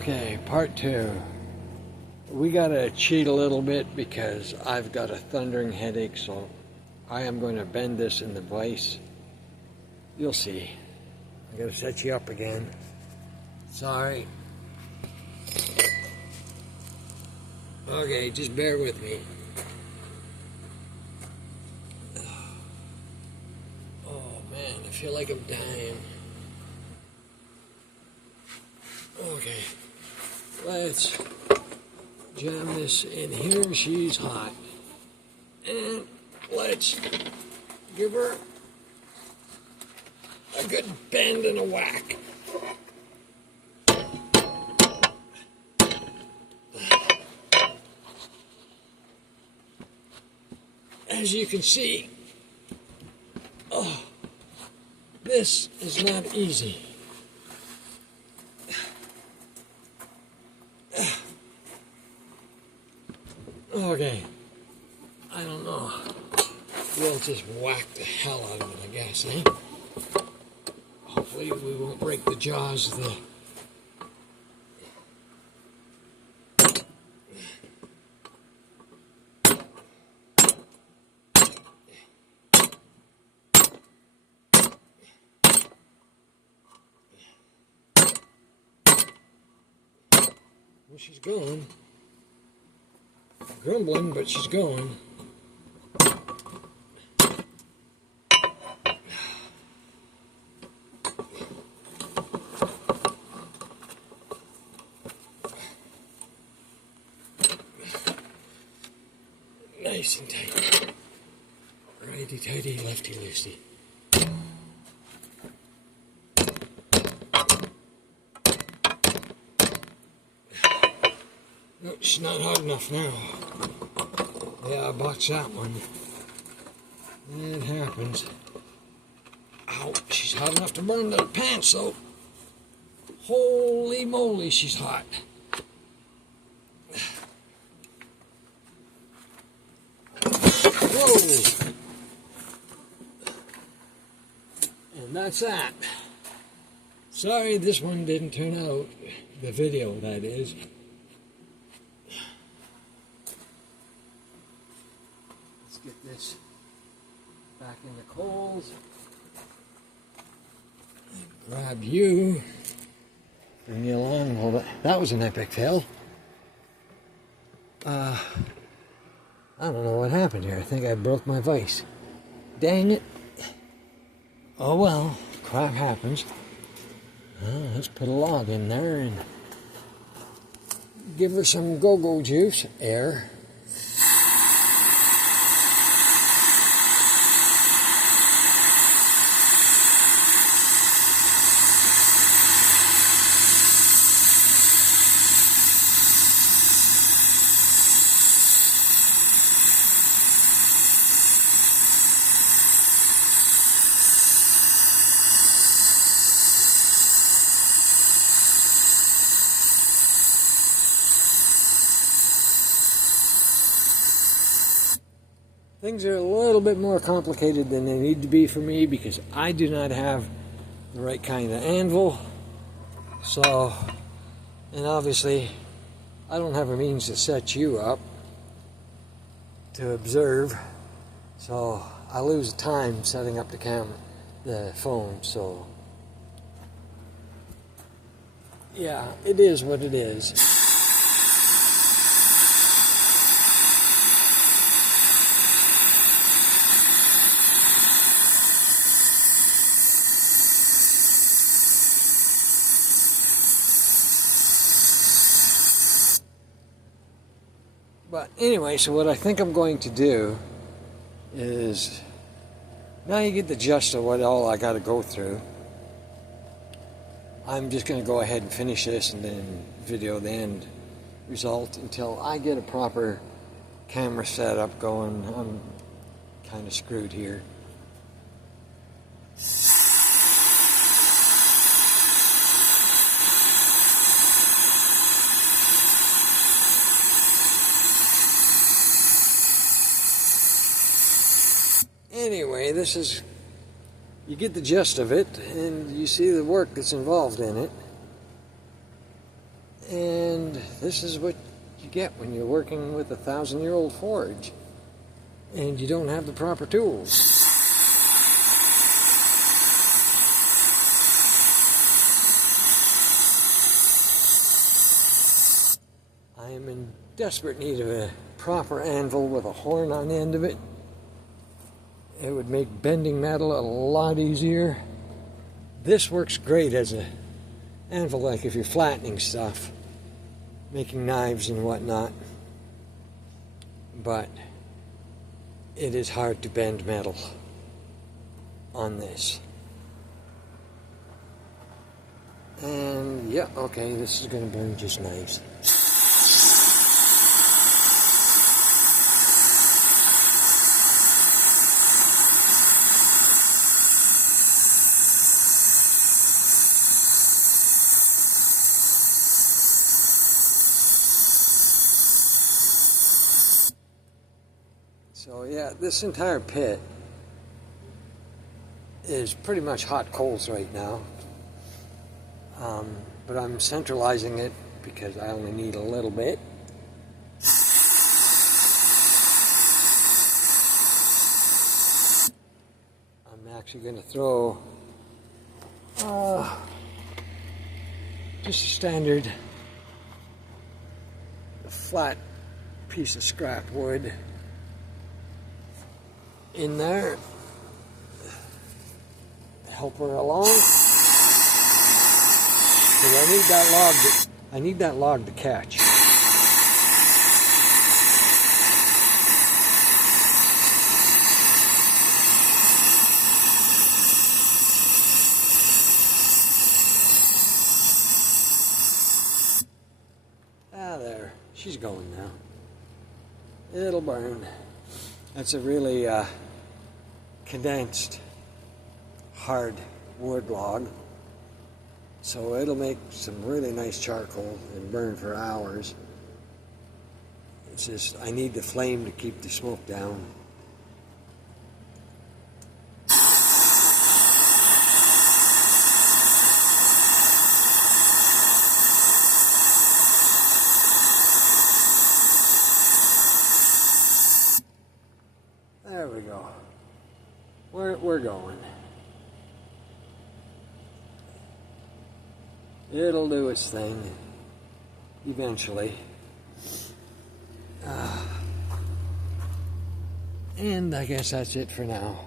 Okay, part two. We gotta cheat a little bit because I've got a thundering headache, so I am going to bend this in the vise. You'll see. I'm gonna set you up again. Sorry. Okay, just bear with me. Oh man, I feel like I'm dying. Okay, let's jam this in here. She's hot. And let's give her a good bend and a whack. As you can see, this is not easy. Okay, I don't know. We'll just whack the hell out of it, I guess, eh? Hopefully we won't break the jaws of the... Well, she's going. Grumbling, but she's going. Nice and tight. Righty tighty, lefty loosey. No, she's not hot enough now. Yeah, I botched that one. It happens. Ow, she's hot enough to burn the pants, though. Holy moly, she's hot. Whoa! And that's that. Sorry this one didn't turn out. The video, that is. Let's get this back in the coals. Grab you. Bring you along a little bit. That was an epic fail. I don't know what happened here. I think I broke my vise. Dang it. Oh well, crap happens. Let's put a log in there and give her some go-go juice, air. Things are a little bit more complicated than they need to be for me because I do not have the right kind of anvil. So, and obviously, I don't have a means to set you up to observe. So, I lose time setting up the camera, the phone. So, yeah, it is what it is. But anyway, so what I think I'm going to do is, now you get the gist of what all I got to go through. I'm just going to go ahead and finish this and then video the end result until I get a proper camera setup going. I'm kind of screwed here. Anyway, this is, you get the gist of it, and you see the work that's involved in it. this is what you get when you're working with a 1,000-year-old forge and you don't have the proper tools. I am in desperate need of a proper anvil with a horn on the end of it. It would make bending metal a lot easier. This works great as an anvil, like if you're flattening stuff, making knives and whatnot. But it is hard to bend metal on this. And yeah, okay, this is going to burn just nice. So yeah, this entire pit is pretty much hot coals right now, but I'm centralizing it because I only need a little bit. I'm actually going to throw just a standard flat piece of scrap wood in there to help her along. Because I need that log to catch. Ah, there. She's going now. It'll burn. That's a really condensed, hard wood log. So it'll make some really nice charcoal and burn for hours. It's just, I need the flame to keep the smoke down. There we go. We're going. It'll do its thing eventually. And I guess that's it for now.